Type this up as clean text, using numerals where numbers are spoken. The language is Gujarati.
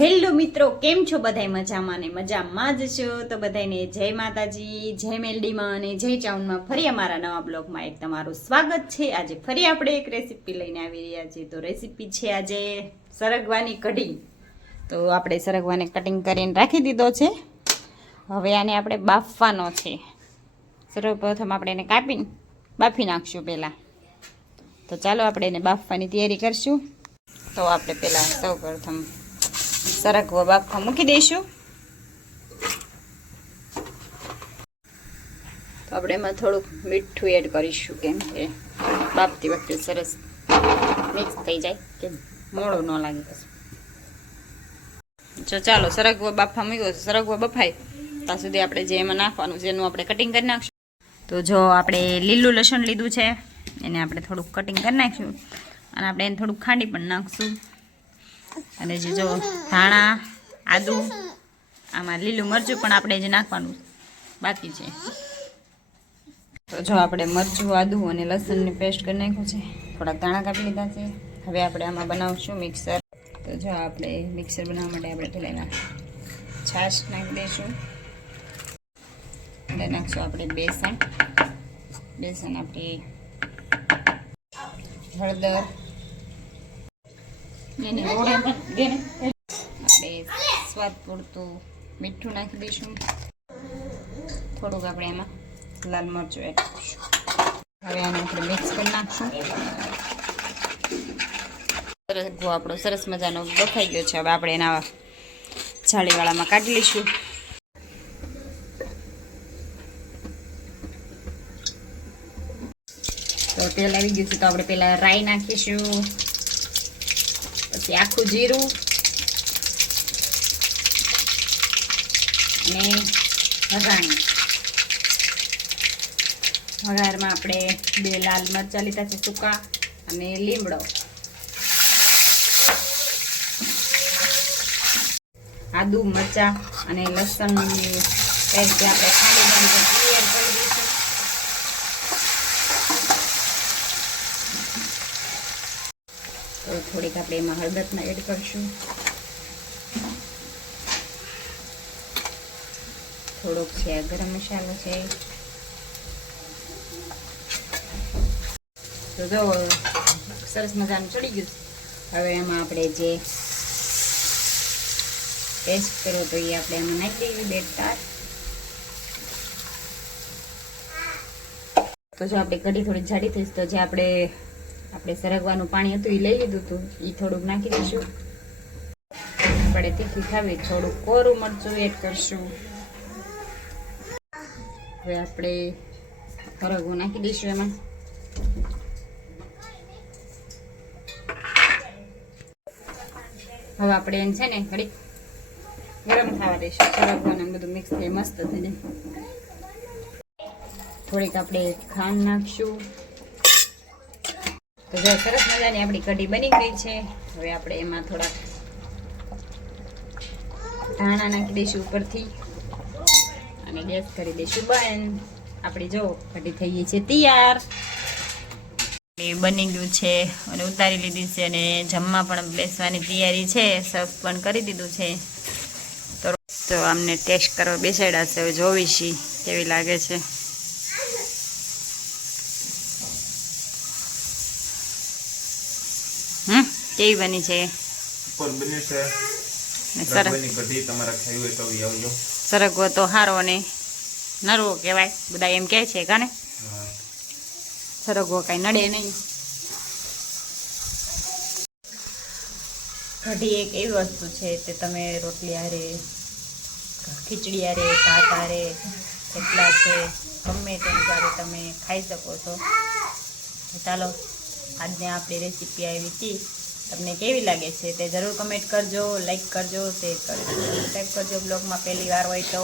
હેલો મિત્રો, કેમ છો? બધાય મજામાં ને મજામાં જ છો તો બધાને જય માતાજી, જય મેલડીમાં અને જય ચાઉનમાં ફરી અમારા નવા બ્લોગમાં એક તમારું સ્વાગત છે। આજે ફરી આપણે એક રેસીપી લઈને આવી રહ્યા છીએ। તો રેસીપી છે આજે સરગવાની કઢી। તો આપણે સરગવાને કટિંગ કરીને રાખી દીધો છે। હવે આને આપણે બાફવાનો છે। સર્વપ્રથમ આપણે એને કાપીને બાફી નાખશું પહેલાં। તો ચાલો આપણે એને બાફવાની તૈયારી કરશું। તો આપણે પહેલાં સૌપ્રથમ સરગવો બાફવા મૂકી દઈશું। તો આપણે એમાં થોડુંક મીઠું એડ કરીશું, કેમ કે બાફતી વખતે સરસ મિક્સ થઈ જાય, કે મોળું ન લાગે પછી। જો ચાલો સરગવો બાફવા મૂક્યો, સરગવો બફાય ત્યાં સુધી આપણે જે એમાં નાખવાનું છે એનું આપણે કટિંગ કરી નાખશું। તો જો આપણે લીલું લસણ લીધું છે, એને આપણે થોડુંક કટિંગ કરી નાખીશું અને આપણે એને થોડુંક ખાંડી પણ નાખશું। અને જે જો ધાણા, આદુ, આમાં લીલું મરચું પણ આપણે જે નાખવાનું બાકી છે। તો જો આપણે મરચું, આદુ અને લસણની પેસ્ટ કરી નાખ્યું છે, થોડાક ધાણા કાપી લીધા છે। હવે આપણે આમાં બનાવશું મિક્સર। તો જો આપણે મિક્સર બનાવવા માટે આપણે પહેલાં છાશ નાખી દઈશું। એટલે નાખશું આપણે બેસન, આપણે હળદર, આપણે સ્વાદ પૂરતું મીઠું નાખી દઈશું। થોડુંક આપણે એમાં લાલ મરચું એડ કરીશું। હવે આને આપણે મિક્સ કરી નાખશું। સરગવો આપણો સરસ મજાનો બફાઈ ગયો છે। હવે આપણે એના જાળીવાળામાં કાઢી લઈશું। તો તેલ આવી ગયું છે, તો આપણે પહેલાં રાઈ નાખીશું, પછી આખું જીરું અને વઘાણી। વઘારમાં આપણે 2 લાલ મરચાં લીધા છે સૂકા અને લીમડો, આદુ, મરચાં અને લસણની પેસ્ટ આપણે ખાંડી ક્લિયર કરી દઈશું। તો થોડીક આપણે એમાં હળદરના એડ કરીશું, થોડોક છે ગરમ મસાલો છે। તો જો સરસ મજાનું ચડી ગયું। હવે એમાં આપણે જે પેસ્ટ કર્યો તો એ આપણે એમાં નાખી દઈએ, 2 તાર। તો જો આપણે કઢી થોડી જાડી થઈશ, તો જે આપણે સરગવાનું પાણી હતું એ લઈ લીધું હતું, એ થોડુંક નાખી દઈશું। આપણે તીખી ખાવી, થોડુંક કોરું મરચું એડ કરશું। હવે આપણે સરગવો નાખી દઈશું એમાં। હવે આપણે એને છે ને ઘડી ગરમ થવા દઈશું, સરગવાને બધું મિક્સ થઈ મસ્ત થઈ જાય। થોડીક આપણે ખાંડ નાખશું। તો જો સરસ મજાની આપણી કઢી બની ગઈ છે। હવે આપણે એમાં થોડાક ધાણા નાખી દઈશું ઉપરથી અને ગેસ કરી દઈશું બંધ। આપણી જો કઢી થઈ ગઈ છે તૈયાર। એ બની ગયું છે અને ઉતારી લીધી છે અને જમવા પણ બેસવાની તૈયારી છે, સર્વ પણ કરી દીધું છે। તો અમને ટેસ્ટ કરવા બેસાડ્યા છે, હવે જોઈશી કેવી લાગે છે। કેવી બની છે? સરગવો તો હારો ને નરવો કહેવાય, બધા એમ કહે છે કાને, સરગવો કાંઈ નડે નહીં। કઢી એક એવી વસ્તુ છે તે તમે રોટલી હારે, ખીચડી હારે, ભાત હારે, થેપલા છે, ગમે તેની સાથે તમે ખાઈ શકો છો। ચાલો આજને આપણી રેસીપી આવી હતી, તમને કેવી લાગે છે તે જરૂર કમેન્ટ કરજો, લાઈક કરજો, શેર કરજો, સબસ્ક્રાઈબ કરજો બ્લોગમાં પહેલી વાર હોય તો।